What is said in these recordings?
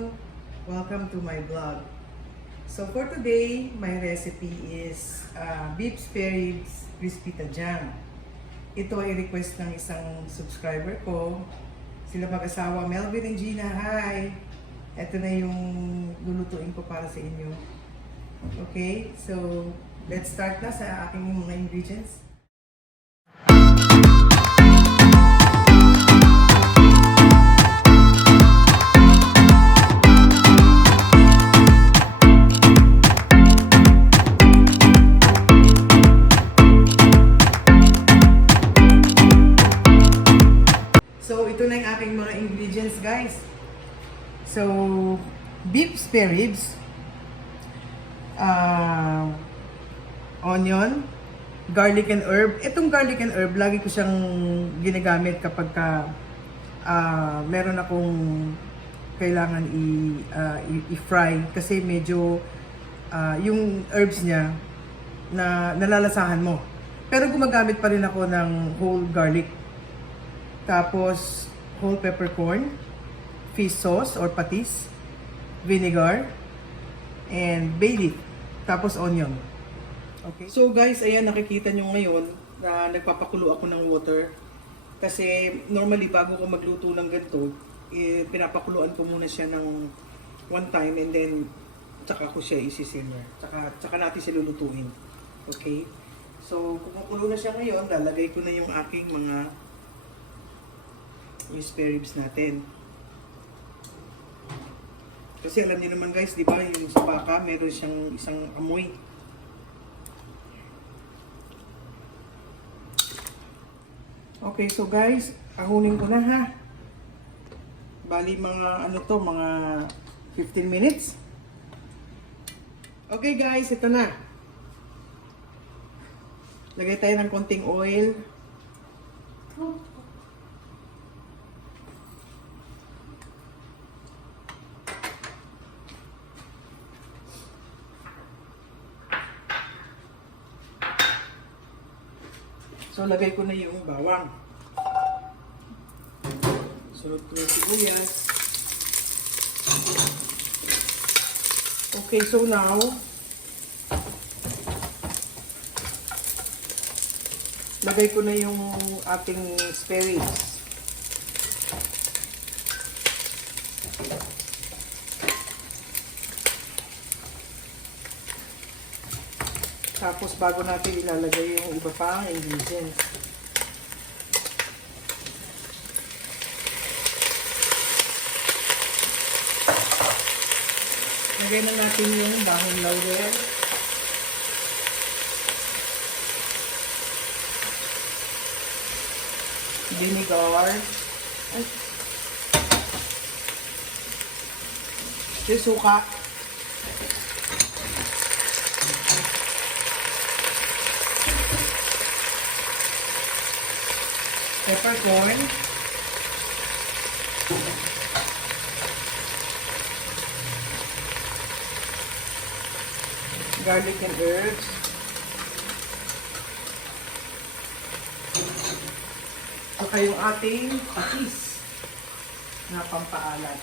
afternoon. Welcome to my vlog. So for today, my recipe is beef spare ribs crispy tajang. Ito ay request ng isang subscriber ko. Sila mag-asawa, Melvin and Gina. Hi! Ito na yung lulutuin ko para sa inyo. Okay, so let's start na sa aking mga ingredients. So, ito na yung aking mga ingredients, guys. So, beef spare ribs, onion, garlic and herb. Itong garlic and herb, lagi ko siyang ginagamit kapag meron akong kailangan i-fry. Kasi medyo yung herbs niya na nalalasahan mo. Pero gumagamit pa rin ako ng whole garlic. Tapos, whole peppercorn, fish sauce or patis, vinegar, and bay leaf. Tapos, onion. Okay. So guys, ayan, nakikita nyo ngayon na nagpapakulo ako ng water. Kasi normally, bago ko magluto ng ganito, pinapakuluan ko muna siya ng one time and then tsaka ko siya isi-simmer. Tsaka natin siya lulutuin. Okay? So, kumukulo na siya ngayon, lalagay ko na yung aking mga yung spare ribs natin. Kasi alam niyo naman guys, di ba, yung sa baka, meron siyang isang amoy. Okay, so guys, ahunin ko na ha. Bali mga ano to, mga 15 minutes. Okay guys, ito na. Lagay tayo ng konting oil. So, lagay ko na yung bawang. Sunod ko yung sibuyas. Okay, so now, lagay ko na yung ating spare ribs. Tapos bago natin ilalagay yung iba pang ingredients. Lagay na natin yung dahon laurel. Vinegar. Yung suka. Peppercorn, garlic and herbs, saka yung ating patis na pampaalat.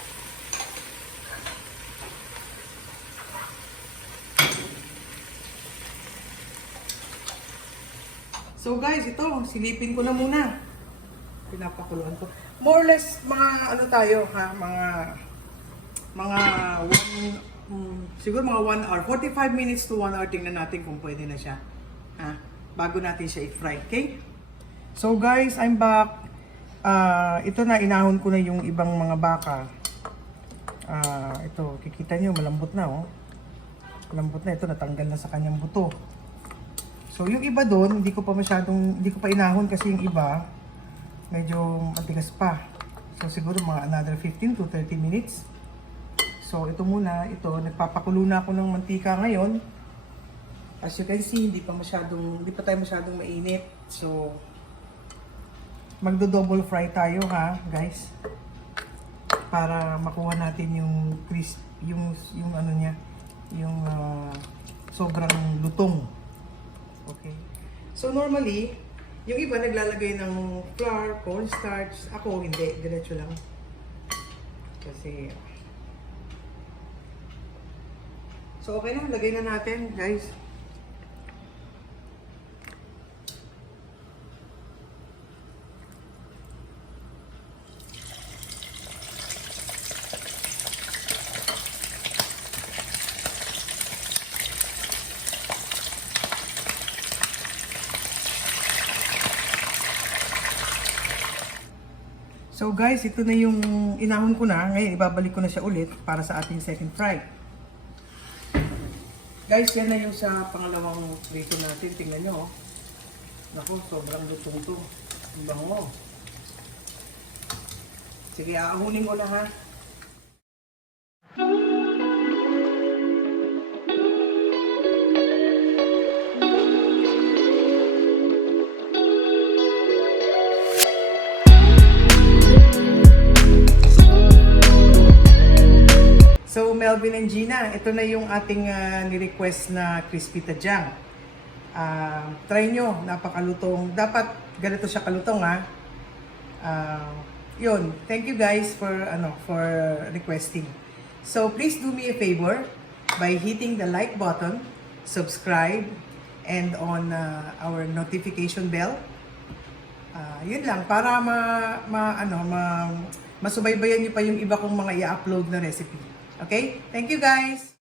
So guys, ito, silipin ko na muna. Pinapakuluan ko. More or less, mga ano tayo ha, mga siguro mga 1 hour, 45 minutes to 1 hour, tingnan natin kung pwede na siya. Ha? Bago natin siya i-fry, okay? So guys, I'm back. Ito na, inahon ko na yung ibang mga baka. Ito, kikita nyo, malambot na oh. Malambot na, ito natanggal na sa kanyang buto. So yung iba doon, hindi ko pa inahon kasi yung iba, medyo matigas pa. So siguro mga another 15 to 30 minutes. So ito muna, nagpapakulo na ako ng mantika ngayon. As you can see, hindi pa tayo masyadong mainit. So magdo-double fry tayo ha, guys. Para makuha natin yung crisp, yung ano niya, yung sobrang lutong. Okay. So normally, yung iba naglalagay ng flour, cornstarch. Ako hindi, diretso lang. Kasi So okay na, lagay na natin, guys. So guys, ito na yung inahon ko na. Ngayon, ibabalik ko na siya ulit para sa ating second fry. Guys, yan na yung sa pangalawang prito natin. Tingnan nyo. Naku, sobrang lutong to. Ang bango. Sige, aahunin mo na ha. So Melvin and Gina, ito na yung ating ni-request na crispy tajang. Try nyo, napakalutong. Dapat ganito siya kalutong ha. Yun, thank you guys for requesting. So please do me a favor by hitting the like button, subscribe, and on our notification bell. Yun lang para masubaybayan niyo pa yung iba kong mga i-upload na recipe. Okay? Thank you guys!